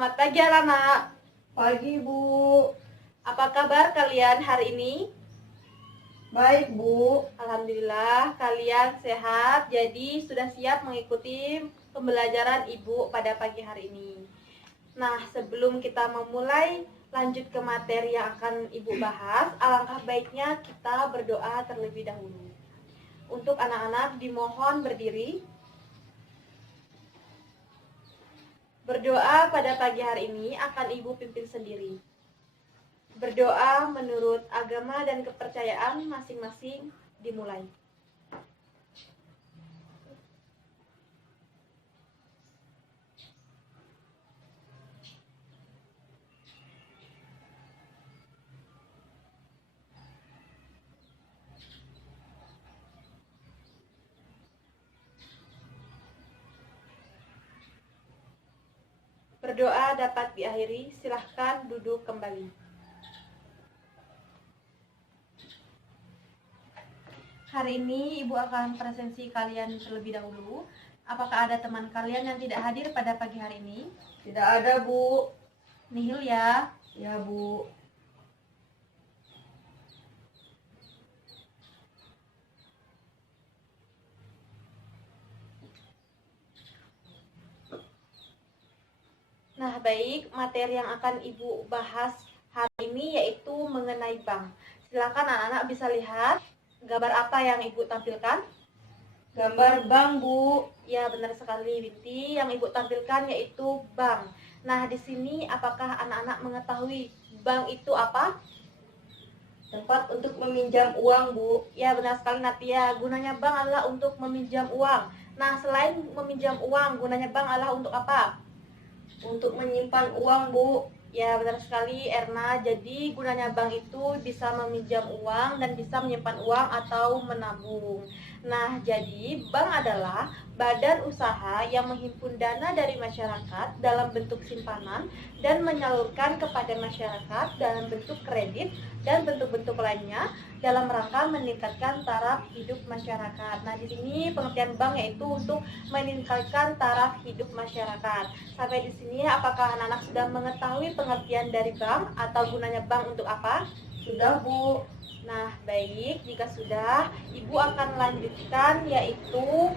Selamat pagi anak-anak. Pagi, Bu. Apa kabar kalian hari ini? Baik, Bu. Alhamdulillah kalian sehat. Jadi sudah siap mengikuti pembelajaran Ibu pada pagi hari ini. Nah, sebelum kita memulai lanjut ke materi yang akan Ibu bahas, alangkah baiknya kita berdoa terlebih dahulu. Untuk anak-anak dimohon berdiri. Berdoa pada pagi hari ini akan Ibu pimpin sendiri. Berdoa menurut agama dan kepercayaan masing-masing dimulai. Berdoa dapat diakhiri, silahkan duduk kembali. Hari ini Ibu akan presensi kalian terlebih dahulu. Apakah ada teman kalian yang tidak hadir pada pagi hari ini? Tidak ada, Bu. Nihil ya. Ya, Bu. Nah, baik, materi yang akan Ibu bahas hari ini yaitu mengenai bank. Silakan anak-anak bisa lihat gambar apa yang Ibu tampilkan. Gambar bank, Bu. Ya, benar sekali, Binti. Yang Ibu tampilkan yaitu bank. Nah, di sini apakah anak-anak mengetahui bank itu apa? Tempat untuk meminjam uang, Bu. Ya, benar sekali, Natia. Gunanya bank adalah untuk meminjam uang. Nah, selain meminjam uang, gunanya bank adalah untuk apa? Untuk menyimpan uang, Bu. Ya, benar sekali, Erna. Jadi, gunanya bank itu bisa meminjam uang dan bisa menyimpan uang atau menabung. Nah, jadi bank adalah badan usaha yang menghimpun dana dari masyarakat dalam bentuk simpanan dan menyalurkan kepada masyarakat dalam bentuk kredit dan bentuk-bentuk lainnya dalam rangka meningkatkan taraf hidup masyarakat. Nah, di sini pengertian bank yaitu untuk meningkatkan taraf hidup masyarakat. Sampai di sini apakah anak-anak sudah mengetahui pengertian dari bank atau gunanya bank untuk apa? Sudah, Bu. Nah, baik, jika sudah, Ibu akan lanjutkan yaitu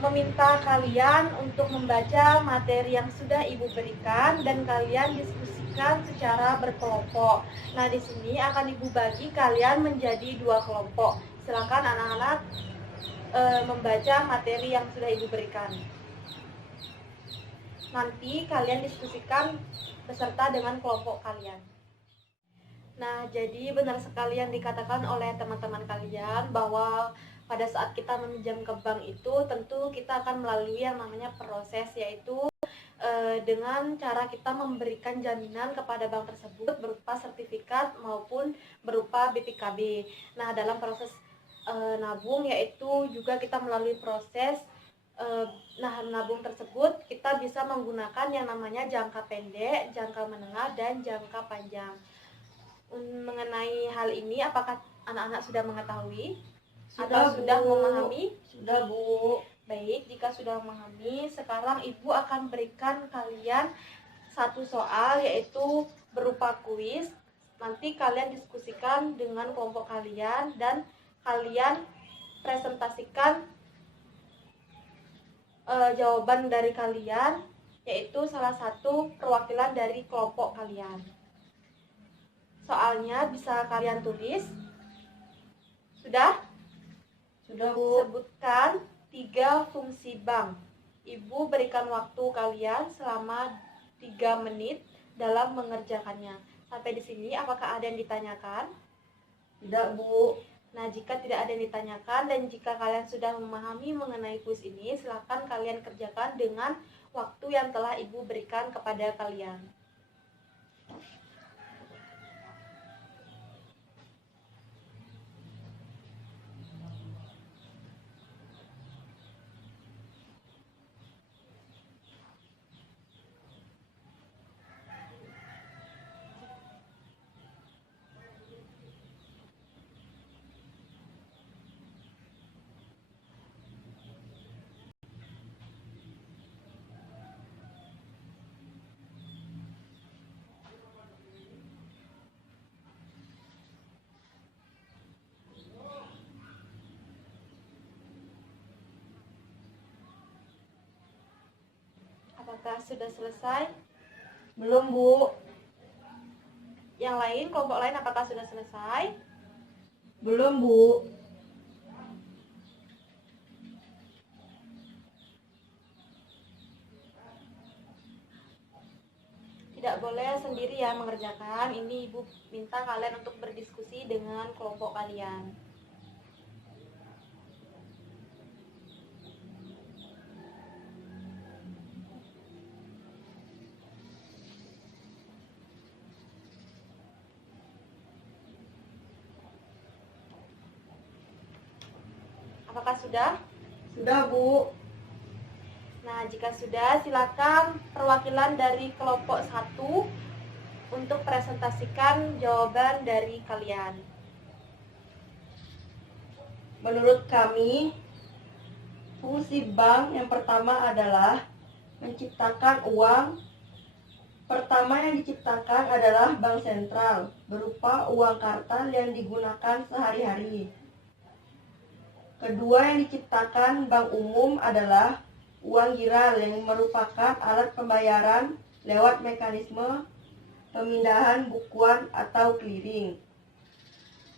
meminta kalian untuk membaca materi yang sudah Ibu berikan dan kalian diskusikan secara berkelompok. Nah, di sini akan Ibu bagi kalian menjadi 2 kelompok. Silakan anak-anak membaca materi yang sudah Ibu berikan. Nanti kalian diskusikan beserta dengan kelompok kalian. Nah, jadi benar sekali yang dikatakan oleh teman-teman kalian bahwa pada saat kita meminjam ke bank itu tentu kita akan melalui yang namanya proses, yaitu dengan cara kita memberikan jaminan kepada bank tersebut berupa sertifikat maupun berupa BPKB. Nah, dalam proses nabung yaitu juga kita melalui proses nabung tersebut kita bisa menggunakan yang namanya jangka pendek, jangka menengah, dan jangka panjang. Mengenai hal ini apakah anak-anak sudah mengetahui atau sudah memahami? Sudah, Bu. Baik, jika sudah memahami, sekarang Ibu akan berikan kalian satu soal yaitu berupa kuis. Nanti kalian diskusikan dengan kelompok kalian dan kalian presentasikan jawaban dari kalian, yaitu salah satu perwakilan dari kelompok kalian. Soalnya bisa kalian tulis. Sudah? Sudah, Bu. Sebutkan 3 fungsi bank. Ibu berikan waktu kalian selama 3 menit dalam mengerjakannya. Sampai di sini apakah ada yang ditanyakan? Tidak, Bu. Nah, jika tidak ada yang ditanyakan dan jika kalian sudah memahami mengenai kuis ini, silakan kalian kerjakan dengan waktu yang telah Ibu berikan kepada kalian. apakah sudah selesai? Belum, Bu. Yang lain, kelompok lain apakah sudah selesai? Belum, Bu. Tidak boleh sendiri ya mengerjakan. Ini Ibu minta kalian untuk berdiskusi dengan kelompok kalian. Apakah sudah? Sudah, Bu. Nah, jika sudah, silakan perwakilan dari kelompok 1 untuk presentasikan jawaban dari kalian. Menurut kami, fungsi bank yang pertama adalah menciptakan uang. Pertama yang diciptakan adalah bank sentral, berupa uang kartal yang digunakan sehari-hari. Kedua yang diciptakan bank umum adalah uang giral yang merupakan alat pembayaran lewat mekanisme pemindahan bukuan atau clearing.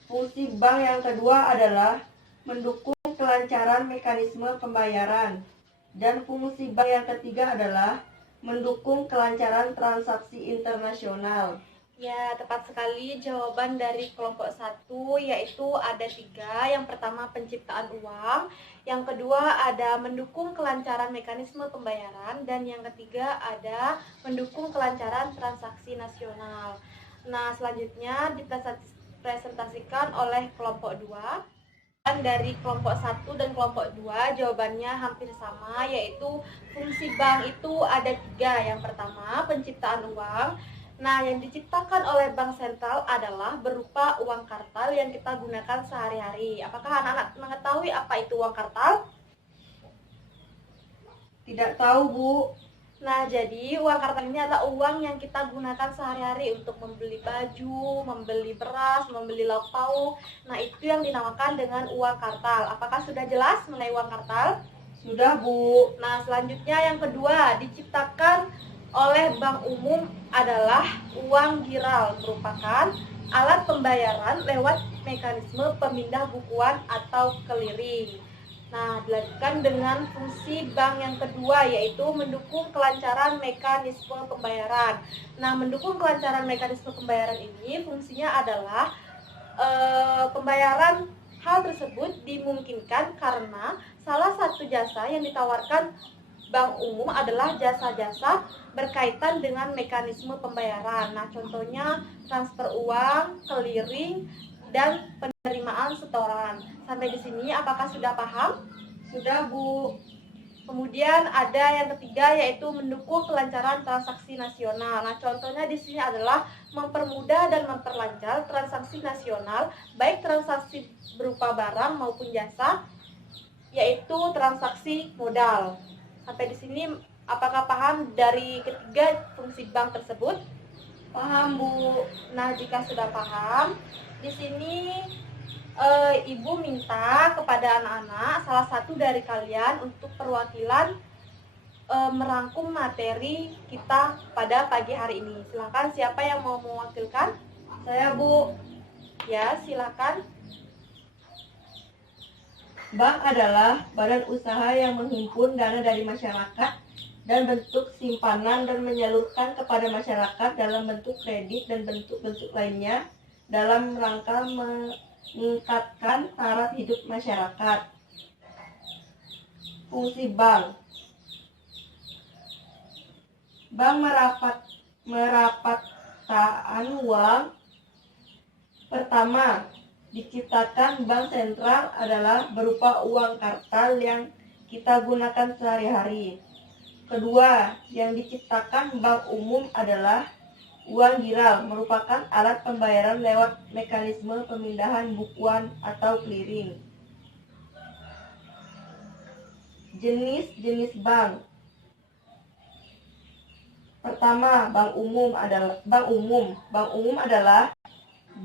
Fungsi bank yang kedua adalah mendukung kelancaran mekanisme pembayaran. Dan fungsi bank yang ketiga adalah mendukung kelancaran transaksi internasional. Ya, tepat sekali jawaban dari kelompok 1, yaitu ada 3. Yang pertama penciptaan uang, yang kedua ada mendukung kelancaran mekanisme pembayaran, dan yang ketiga ada mendukung kelancaran transaksi nasional. Nah, selanjutnya dipresentasikan oleh kelompok 2. Dan dari kelompok 1 dan kelompok 2 jawabannya hampir sama, yaitu fungsi bank itu ada 3. Yang pertama penciptaan uang. Nah, yang diciptakan oleh bank sentral adalah berupa uang kartal yang kita gunakan sehari-hari. Apakah anak-anak mengetahui apa itu uang kartal? Tidak tahu, Bu. Nah, jadi uang kartal ini adalah uang yang kita gunakan sehari-hari untuk membeli baju, membeli beras, membeli lauk pauk. Nah, itu yang dinamakan dengan uang kartal. Apakah sudah jelas mengenai uang kartal? Sudah, Bu. Nah, selanjutnya yang kedua, diciptakan oleh bank umum adalah uang giral, merupakan alat pembayaran lewat mekanisme pemindah bukuan atau clearing. Nah, dilanjutkan dengan fungsi bank yang kedua, yaitu mendukung kelancaran mekanisme pembayaran. Nah, mendukung kelancaran mekanisme pembayaran ini fungsinya adalah pembayaran hal tersebut dimungkinkan karena salah satu jasa yang ditawarkan bank umum adalah jasa-jasa berkaitan dengan mekanisme pembayaran. Nah, contohnya transfer uang, clearing, dan penerimaan setoran. Sampai di sini apakah sudah paham? Sudah, Bu. Kemudian ada yang ketiga, yaitu mendukung kelancaran transaksi nasional. Nah, contohnya di sini adalah mempermudah dan memperlancar transaksi nasional, baik transaksi berupa barang maupun jasa, yaitu transaksi modal. Sampai di sini apakah paham dari ketiga fungsi bank tersebut? Paham, Bu. Nah, jika sudah paham, di sini Ibu minta kepada anak-anak salah satu dari kalian untuk perwakilan merangkum materi kita pada pagi hari ini. Silakan, siapa yang mau mewakilkan? Saya, Bu. Ya, silakan. Bank adalah badan usaha yang menghimpun dana dari masyarakat dan bentuk simpanan dan menyalurkan kepada masyarakat dalam bentuk kredit dan bentuk-bentuk lainnya dalam rangka meningkatkan taraf hidup masyarakat. Fungsi bank. Bank merapatkan uang. Pertama, diciptakan bank sentral adalah berupa uang kartal yang kita gunakan sehari-hari. Kedua, yang diciptakan bank umum adalah uang giral, merupakan alat pembayaran lewat mekanisme pemindahan bukuan atau clearing. Jenis-jenis bank. Pertama, bank umum adalah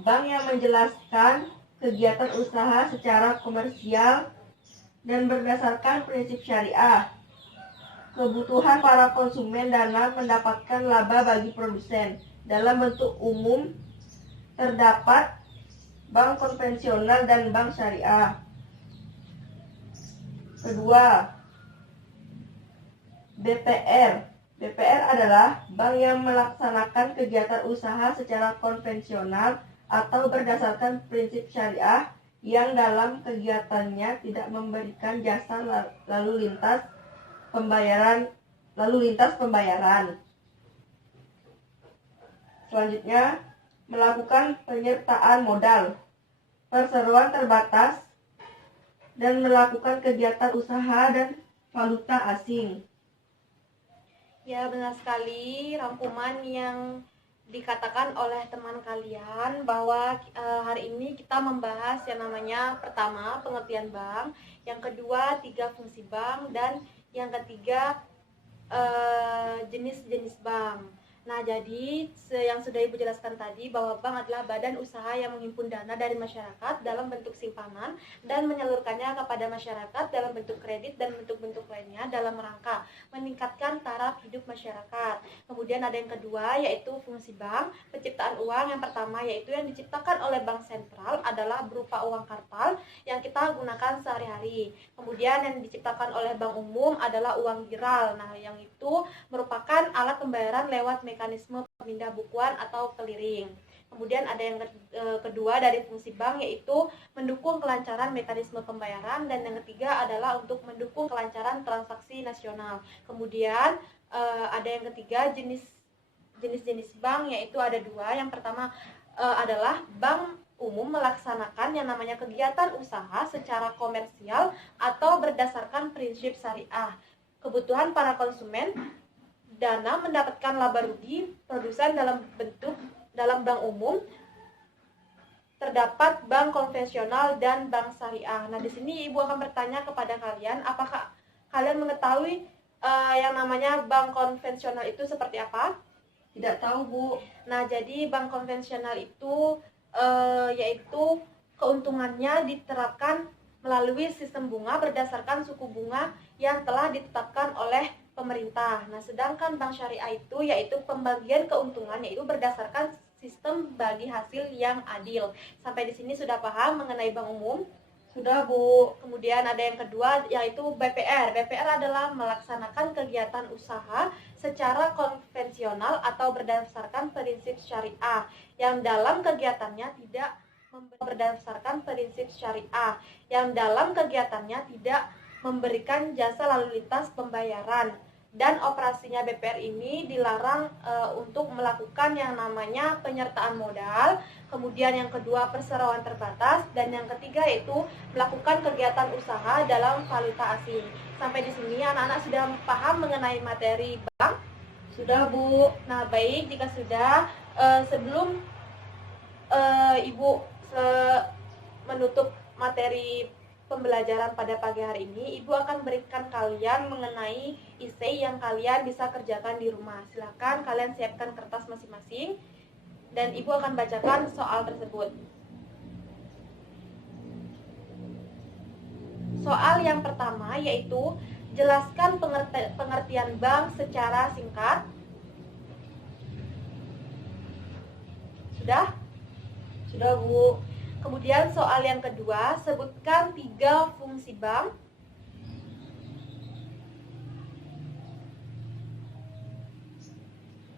bank yang menjelaskan kegiatan usaha secara komersial dan berdasarkan prinsip syariah. Kebutuhan para konsumen dana mendapatkan laba bagi produsen. Dalam bentuk umum terdapat bank konvensional dan bank syariah. Kedua, BPR. BPR adalah bank yang melaksanakan kegiatan usaha secara konvensional atau berdasarkan prinsip syariah yang dalam kegiatannya tidak memberikan jasa lalu lintas pembayaran. Selanjutnya, melakukan penyertaan modal, perseroan terbatas, dan melakukan kegiatan usaha dan valuta asing. Ya, benar sekali rangkuman yang dikatakan oleh teman kalian bahwa hari ini kita membahas yang namanya pertama pengertian bank, yang kedua 3 fungsi bank, dan yang ketiga jenis-jenis bank. Nah, jadi yang sudah Ibu jelaskan tadi bahwa bank adalah badan usaha yang menghimpun dana dari masyarakat dalam bentuk simpanan dan menyalurkannya kepada masyarakat dalam bentuk kredit dan bentuk-bentuk lainnya dalam rangka meningkatkan taraf hidup masyarakat. Kemudian ada yang kedua yaitu fungsi bank, penciptaan uang. Yang pertama yaitu yang diciptakan oleh bank sentral adalah berupa uang kartal yang kita gunakan sehari-hari. Kemudian yang diciptakan oleh bank umum adalah uang giral. Nah, yang itu merupakan alat pembayaran lewat mekanisme pemindah bukuan atau clearing. Kemudian ada yang kedua dari fungsi bank yaitu mendukung kelancaran mekanisme pembayaran, dan yang ketiga adalah untuk mendukung kelancaran transaksi nasional. Kemudian ada yang ketiga jenis-jenis bank yaitu ada 2. Yang pertama adalah bank umum melaksanakan yang namanya kegiatan usaha secara komersial atau berdasarkan prinsip syariah. Kebutuhan para konsumen dana mendapatkan laba rugi produsen dalam bank umum. Terdapat bank konvensional dan bank syariah. Nah, di sini Ibu akan bertanya kepada kalian, apakah kalian mengetahui yang namanya bank konvensional itu seperti apa? Tidak tahu, Bu. Nah, jadi bank konvensional itu yaitu keuntungannya diterapkan melalui sistem bunga berdasarkan suku bunga yang telah ditetapkan oleh pemerintah. Nah, sedangkan bank syariah itu yaitu pembagian keuntungan yaitu berdasarkan sistem bagi hasil yang adil. Sampai di sini sudah paham mengenai bank umum? Sudah, Bu. Kemudian ada yang kedua yaitu BPR. BPR adalah melaksanakan kegiatan usaha secara konvensional atau berdasarkan prinsip syariah yang dalam kegiatannya tidak memberikan jasa lalu lintas pembayaran, dan operasinya BPR ini dilarang untuk melakukan yang namanya penyertaan modal. Kemudian yang kedua perseroan terbatas, dan yang ketiga yaitu melakukan kegiatan usaha dalam valuta asing. Sampai di sini anak-anak sudah paham mengenai materi bank? Sudah, Bu. Nah, baik, jika sudah sebelum Ibu menutup materi pembelajaran pada pagi hari ini, Ibu akan berikan kalian mengenai esai yang kalian bisa kerjakan di rumah. Silakan kalian siapkan kertas masing-masing dan Ibu akan bacakan soal tersebut. Soal yang pertama yaitu jelaskan pengertian bank secara singkat. Sudah? Sudah, Bu. Kemudian soal yang kedua, sebutkan 3 fungsi bank.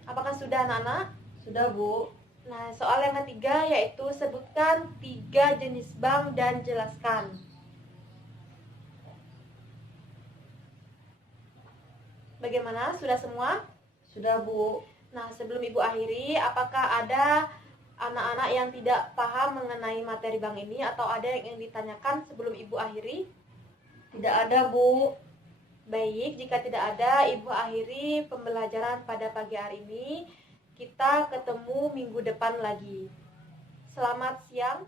Apakah sudah, anak-anak? Sudah, Bu. Nah, soal yang ketiga yaitu sebutkan 3 jenis bank dan jelaskan. Bagaimana? Sudah semua? Sudah, Bu. Nah, sebelum Ibu akhiri, apakah ada anak-anak yang tidak paham mengenai materi bank ini atau ada yang ditanyakan sebelum Ibu akhiri? Tidak ada, Bu. Baik, jika tidak ada, Ibu akhiri pembelajaran pada pagi hari ini. Kita ketemu minggu depan lagi. Selamat siang.